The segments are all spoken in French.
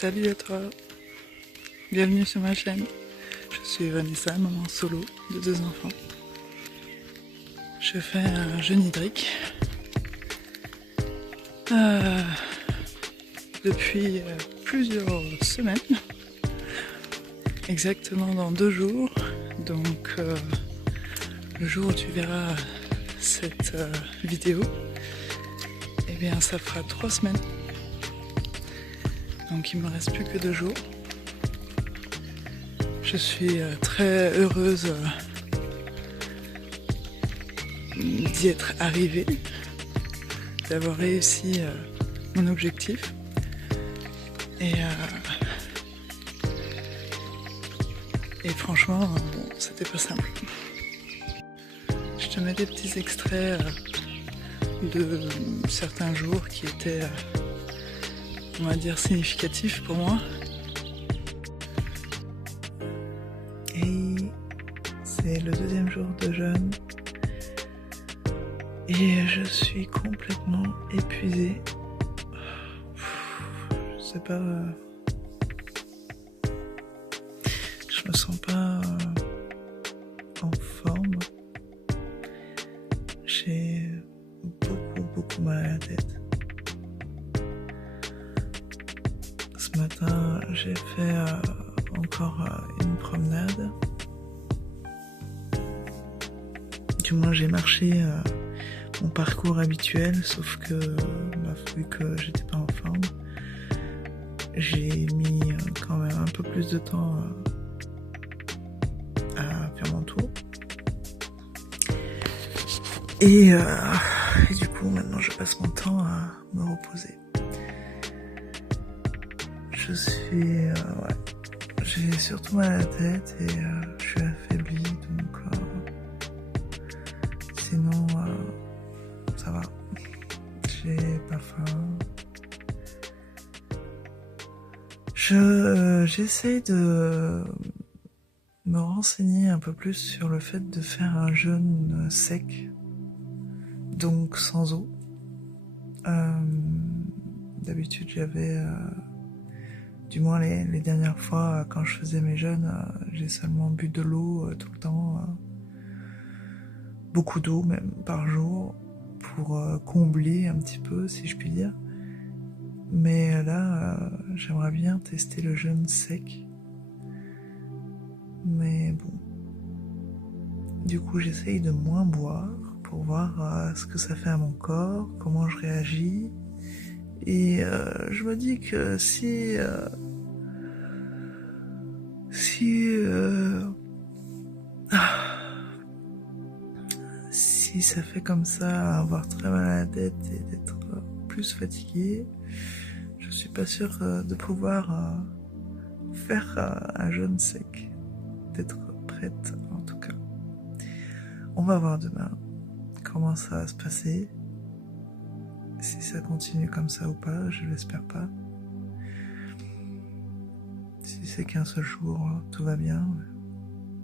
Salut à toi, bienvenue sur ma chaîne. Je suis Vanessa, maman solo de 2 enfants. Je fais un jeûne hydrique depuis plusieurs semaines, exactement dans 2 jours. Donc le jour où tu verras cette vidéo, eh bien ça fera 3 semaines. Donc il me reste plus que 2 jours. Je suis très heureuse d'y être arrivée, d'avoir réussi mon objectif. Et franchement, bon, c'était pas simple. Je te mets des petits extraits de certains jours qui étaient, on va dire, significatifs pour moi. Et c'est le 2e jour de jeûne. Et je suis complètement épuisée. Je sais pas. Je me sens pas en forme. J'ai beaucoup mal à la tête. Ce matin, j'ai fait encore une promenade. Du moins, j'ai marché mon parcours habituel, sauf que vu que j'étais pas en forme, j'ai mis quand même un peu plus de temps à faire mon tour. Et du coup, maintenant, je passe mon temps à me reposer. Je suis... j'ai surtout mal à la tête et je suis affaiblie, donc sinon, ça va. J'ai pas faim. J'essaie de me renseigner un peu plus sur le fait de faire un jeûne sec, donc sans eau. D'habitude, j'avais, du moins les dernières fois quand je faisais mes jeûnes, j'ai seulement bu de l'eau tout le temps, beaucoup d'eau même par jour, pour combler un petit peu, si je puis dire. Mais là, j'aimerais bien tester le jeûne sec. Mais bon. Du coup, j'essaye de moins boire pour voir ce que ça fait à mon corps, comment je réagis. Et je me dis que si ça fait comme ça, avoir très mal à la tête et d'être plus fatigué, je suis pas sûre de pouvoir faire un jeûne sec, d'être prête en tout cas. On va voir demain comment ça va se passer, si ça continue comme ça ou pas, je l'espère pas. Si c'est qu'un seul jour, tout va bien.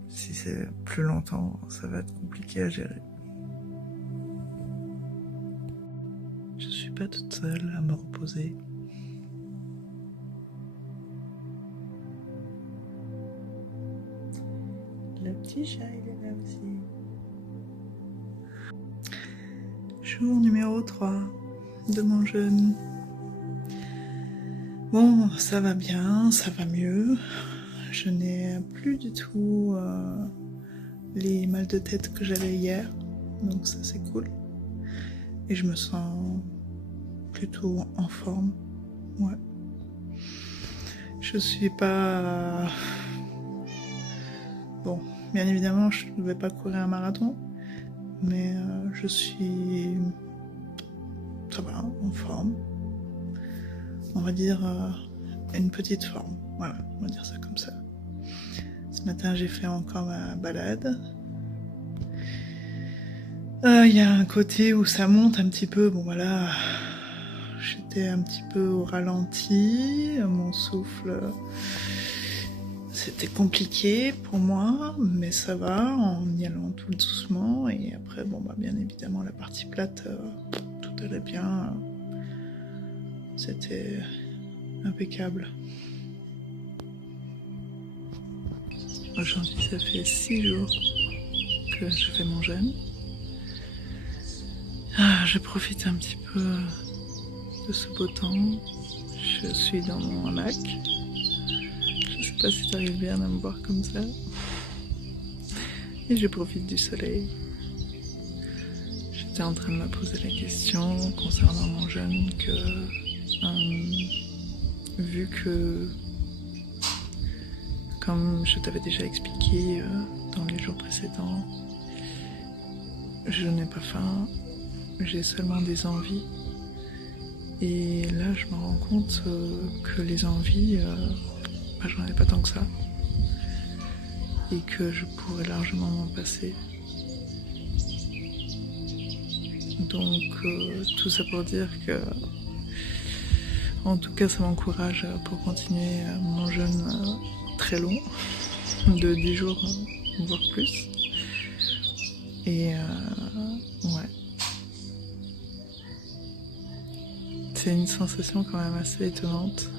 Si c'est plus longtemps, ça va être compliqué à gérer. Je suis pas toute seule à me reposer. Le petit chat, il est là aussi. Jour numéro 3 de mon jeûne. Bon, ça va bien, ça va mieux. Je n'ai plus du tout les mal de tête que j'avais hier, donc ça c'est cool. Et je me sens plutôt en forme, ouais. Je suis pas... Bon, bien évidemment, je ne vais pas courir un marathon, mais je suis... ça va, en forme. On va dire une petite forme, voilà, on va dire ça comme ça. Ce matin, j'ai fait encore ma balade. Il y a un côté où ça monte un petit peu, bon voilà, j'étais un petit peu au ralenti, mon souffle, c'était compliqué pour moi, mais ça va, en y allant tout doucement, et après, bon bah bien évidemment, la partie plate, tout allait bien, c'était impeccable. Aujourd'hui, ça fait 6 jours que je fais mon jeûne. Je profite un petit peu de ce beau temps. Je suis dans mon hamac. Je sais pas si t'arrives bien à me voir comme ça. Et je profite du soleil. J'étais en train de me poser la question concernant mon jeûne que vu que, comme je t'avais déjà expliqué dans les jours précédents, je n'ai pas faim, j'ai seulement des envies. Et là, je me rends compte que les envies, j'en ai pas tant que ça. Et que je pourrais largement m'en passer. Donc, tout ça pour dire que, en tout cas, ça m'encourage pour continuer mon jeûne très long, de 10 jours, voire plus. Et ouais. C'est une sensation quand même assez étonnante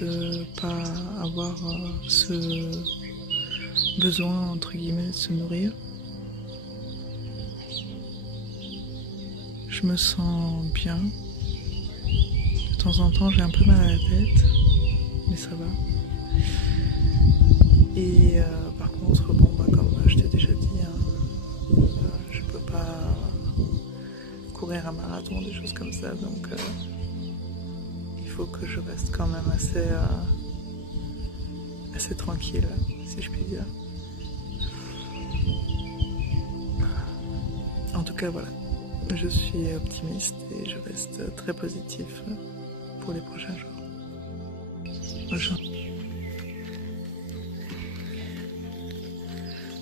de pas avoir ce besoin, entre guillemets, de se nourrir. Je me sens bien. De temps en temps, j'ai un peu mal à la tête, mais ça va. Et par contre, bon, comme je t'ai déjà dit, hein, je peux pas courir un marathon, des choses comme ça, donc il faut que je reste quand même assez tranquille, si je puis dire. En tout cas, voilà. Je suis optimiste et je reste très positif pour les prochains jours.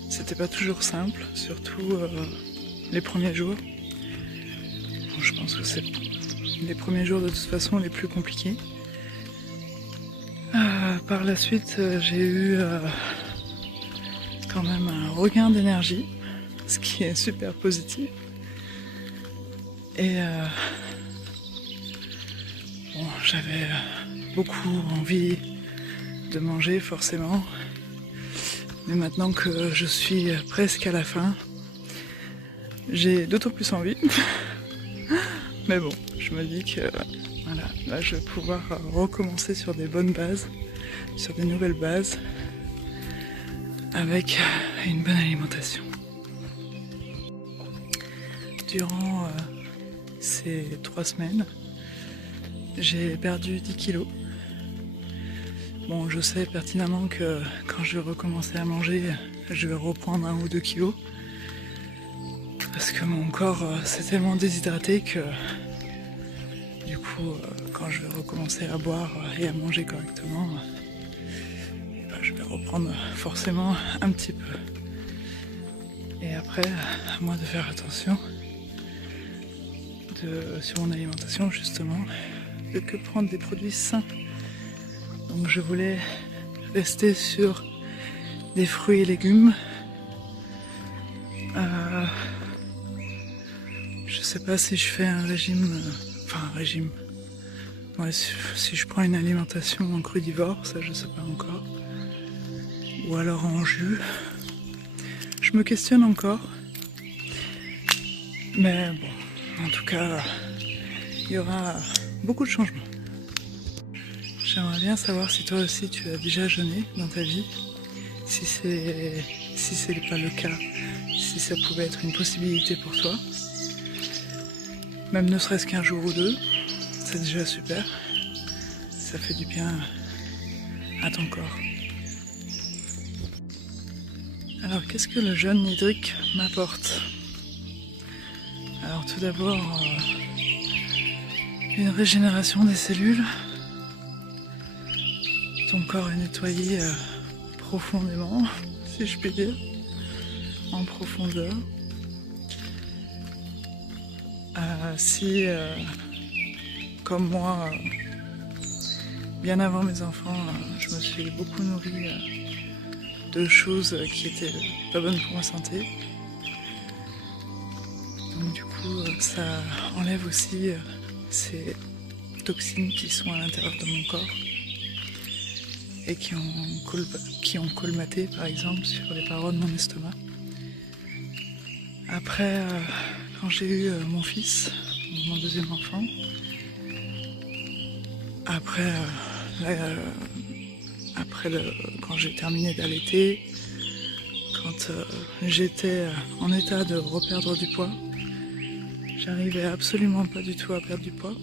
C'était pas toujours simple, surtout les premiers jours. Bon, je pense que c'est les premiers jours de toute façon les plus compliqués. Par la suite, j'ai eu quand même un regain d'énergie, ce qui est super positif. Et bon, j'avais beaucoup envie de manger forcément, mais maintenant que je suis presque à la fin, j'ai d'autant plus envie. Mais bon, je me dis que voilà, là je vais pouvoir recommencer sur des bonnes bases, sur des nouvelles bases, avec une bonne alimentation. Durant ces 3 semaines, j'ai perdu 10 kilos. Bon, je sais pertinemment que quand je vais recommencer à manger, je vais reprendre 1 ou 2 kilos. Parce que mon corps s'est tellement déshydraté que du coup, quand je vais recommencer à boire et à manger correctement, je vais reprendre forcément un petit peu. Et après, à moi de faire attention sur mon alimentation justement, de que prendre des produits sains. Donc je voulais rester sur des fruits et légumes. Je sais pas si je fais un régime, ouais, si je prends une alimentation en crudivore, ça je sais pas encore. Ou alors en jus. Je me questionne encore. Mais bon, en tout cas, il y aura beaucoup de changements. J'aimerais bien savoir si toi aussi tu as déjà jeûné dans ta vie. Si c'est pas le cas, si ça pouvait être une possibilité pour toi. Même ne serait-ce qu'un jour ou 2, c'est déjà super. Ça fait du bien à ton corps. Alors, qu'est-ce que le jeûne hydrique m'apporte? Alors, tout d'abord, une régénération des cellules. Ton corps est nettoyé profondément, si je puis dire, en profondeur. Si, comme moi, bien avant mes enfants, je me suis beaucoup nourrie de choses qui étaient pas bonnes pour ma santé. Donc du coup, ça enlève aussi ces toxines qui sont à l'intérieur de mon corps. et qui ont colmaté par exemple sur les parois de mon estomac. Après, quand j'ai eu mon fils, mon deuxième enfant, après, quand j'ai terminé d'allaiter, quand j'étais en état de reperdre du poids, j'arrivais absolument pas du tout à perdre du poids.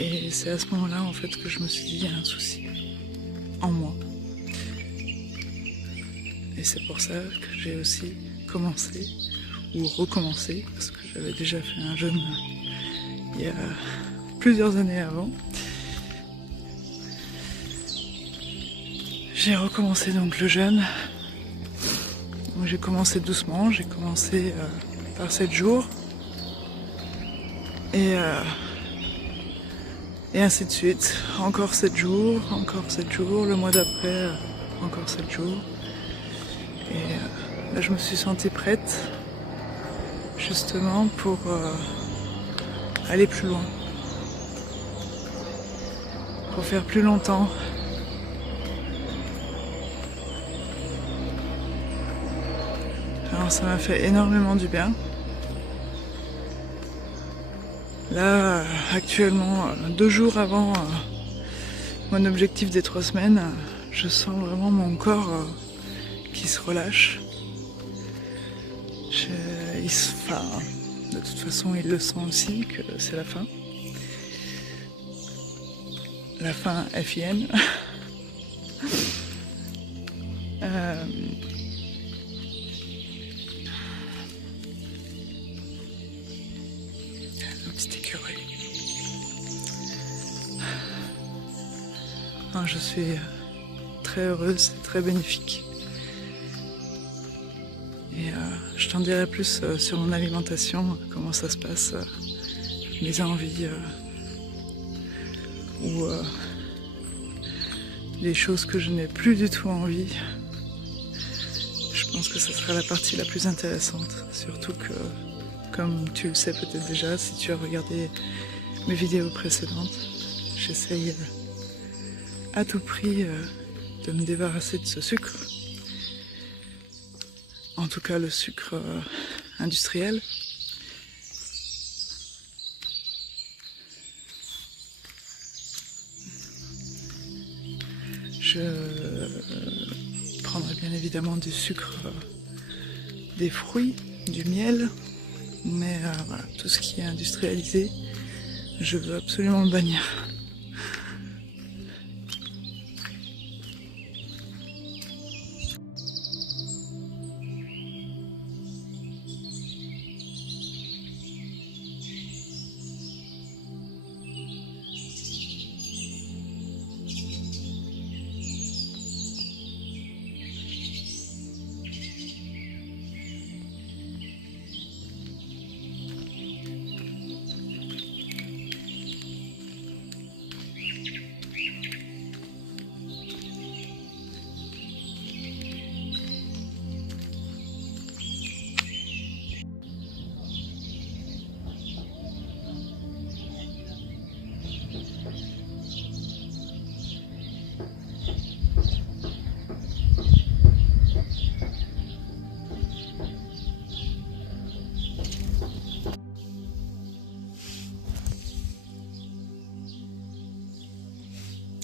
Et c'est à ce moment-là en fait que je me suis dit, il y a un souci en moi. Et c'est pour ça que j'ai aussi commencé, ou recommencé, parce que j'avais déjà fait un jeûne il y a plusieurs années avant. J'ai recommencé donc le jeûne. J'ai commencé doucement, j'ai commencé par 7 jours. Et ainsi de suite. Encore 7 jours, le mois d'après, encore 7 jours. Et là, je me suis sentie prête, justement, pour aller plus loin. Pour faire plus longtemps. Alors, ça m'a fait énormément du bien. Là, actuellement, 2 jours avant mon objectif des 3 semaines, je sens vraiment mon corps qui se relâche. De toute façon, il le sent aussi que c'est la fin. La fin FIN. Un petit écureuil. Non, je suis très heureuse, c'est très bénéfique. Et je t'en dirai plus sur mon alimentation, comment ça se passe, mes envies, ou les choses que je n'ai plus du tout envie. Je pense que ce sera la partie la plus intéressante, surtout que, comme tu le sais peut-être déjà, si tu as regardé mes vidéos précédentes, j'essaye à tout prix de me débarrasser de ce sucre. En tout cas le sucre industriel. Je prendrai bien évidemment du sucre, des fruits, du miel, mais voilà, tout ce qui est industrialisé, je veux absolument le bannir.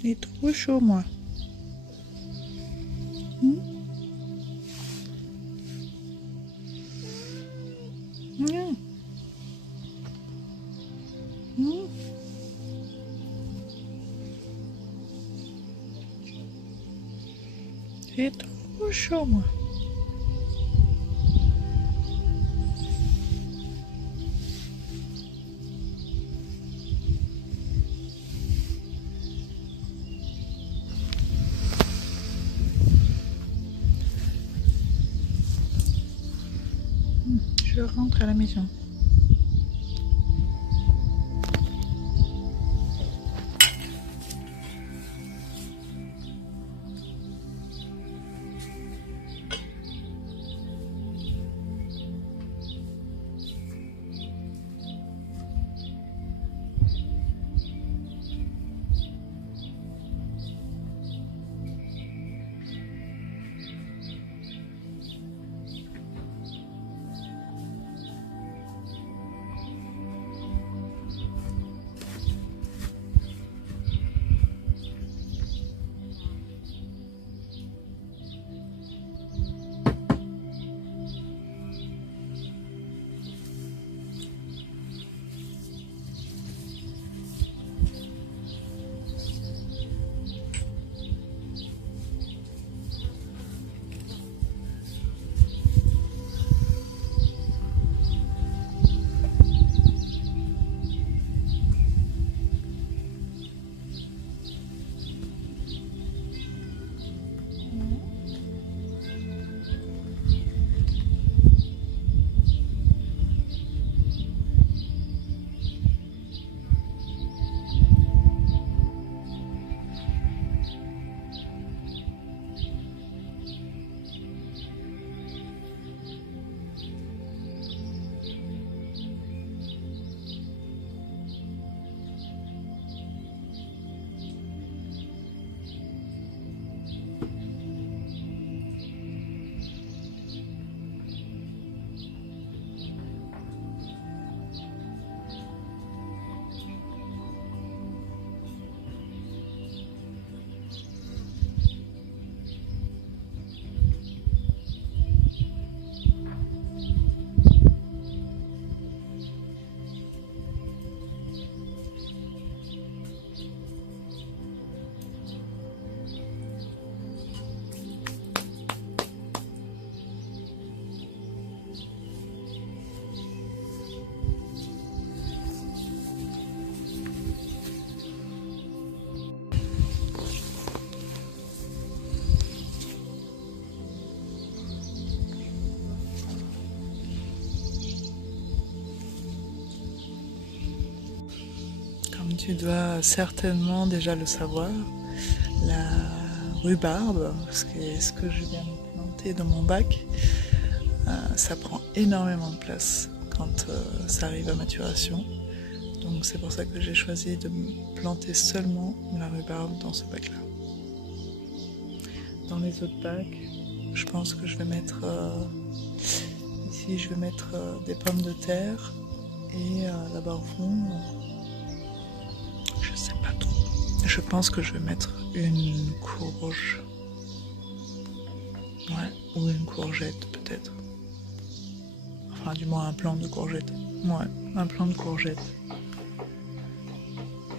Il est trop chaud, moi. Non. Non. Il est trop chaud, moi. Je rentre à la maison. tu dois certainement déjà le savoir, la rhubarbe, ce que je viens de planter dans mon bac, ça prend énormément de place quand ça arrive à maturation. Donc c'est pour ça que j'ai choisi de planter seulement la rhubarbe dans ce bac-là. Dans les autres bacs, je pense que je vais mettre ici je vais mettre des pommes de terre et là-bas au fond, je sais pas trop. Je pense que je vais mettre une courge. Ouais, ou une courgette peut-être. Enfin du moins un plant de courgette. Ouais, un plant de courgette.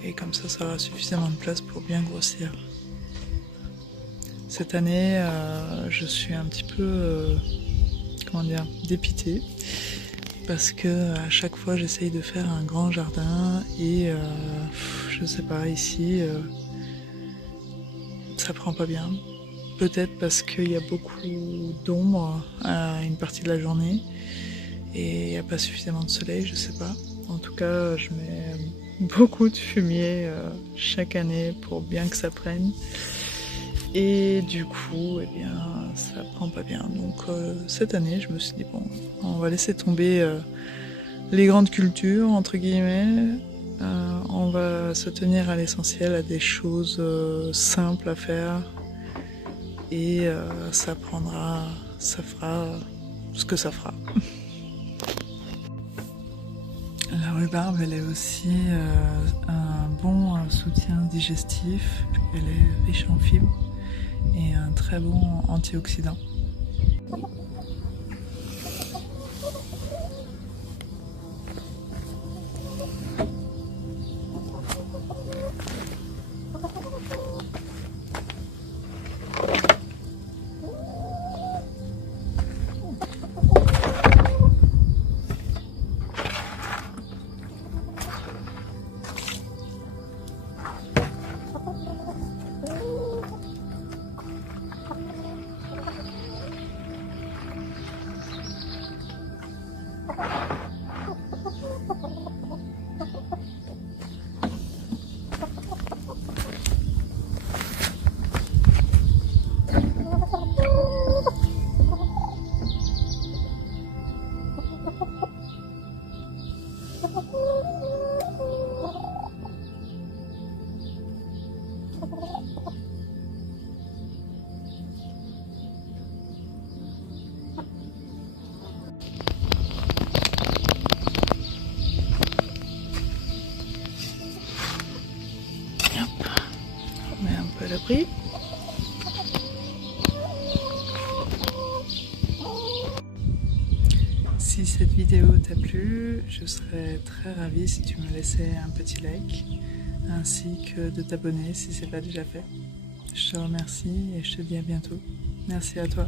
Et comme ça aura suffisamment de place pour bien grossir. Cette année, je suis un petit peu, dépitée. Parce que à chaque fois, j'essaye de faire un grand jardin et je sais pas, ici, ça prend pas bien. Peut-être parce qu'il y a beaucoup d'ombre à une partie de la journée et il n'y a pas suffisamment de soleil, je sais pas. En tout cas, je mets beaucoup de fumier chaque année pour bien que ça prenne. Et du coup, eh bien, ça prend pas bien. Donc cette année, je me suis dit, bon, on va laisser tomber les grandes cultures, entre guillemets. On va se tenir à l'essentiel, à des choses simples à faire. Et ça fera ce que ça fera. La rhubarbe, elle est aussi un bon soutien digestif. Elle est riche en fibres et un très bon antioxydant. À l'abri. Si cette vidéo t'a plu, je serais très ravie si tu me laissais un petit like, ainsi que de t'abonner si c'est pas déjà fait. Je te remercie et je te dis à bientôt. Merci à toi.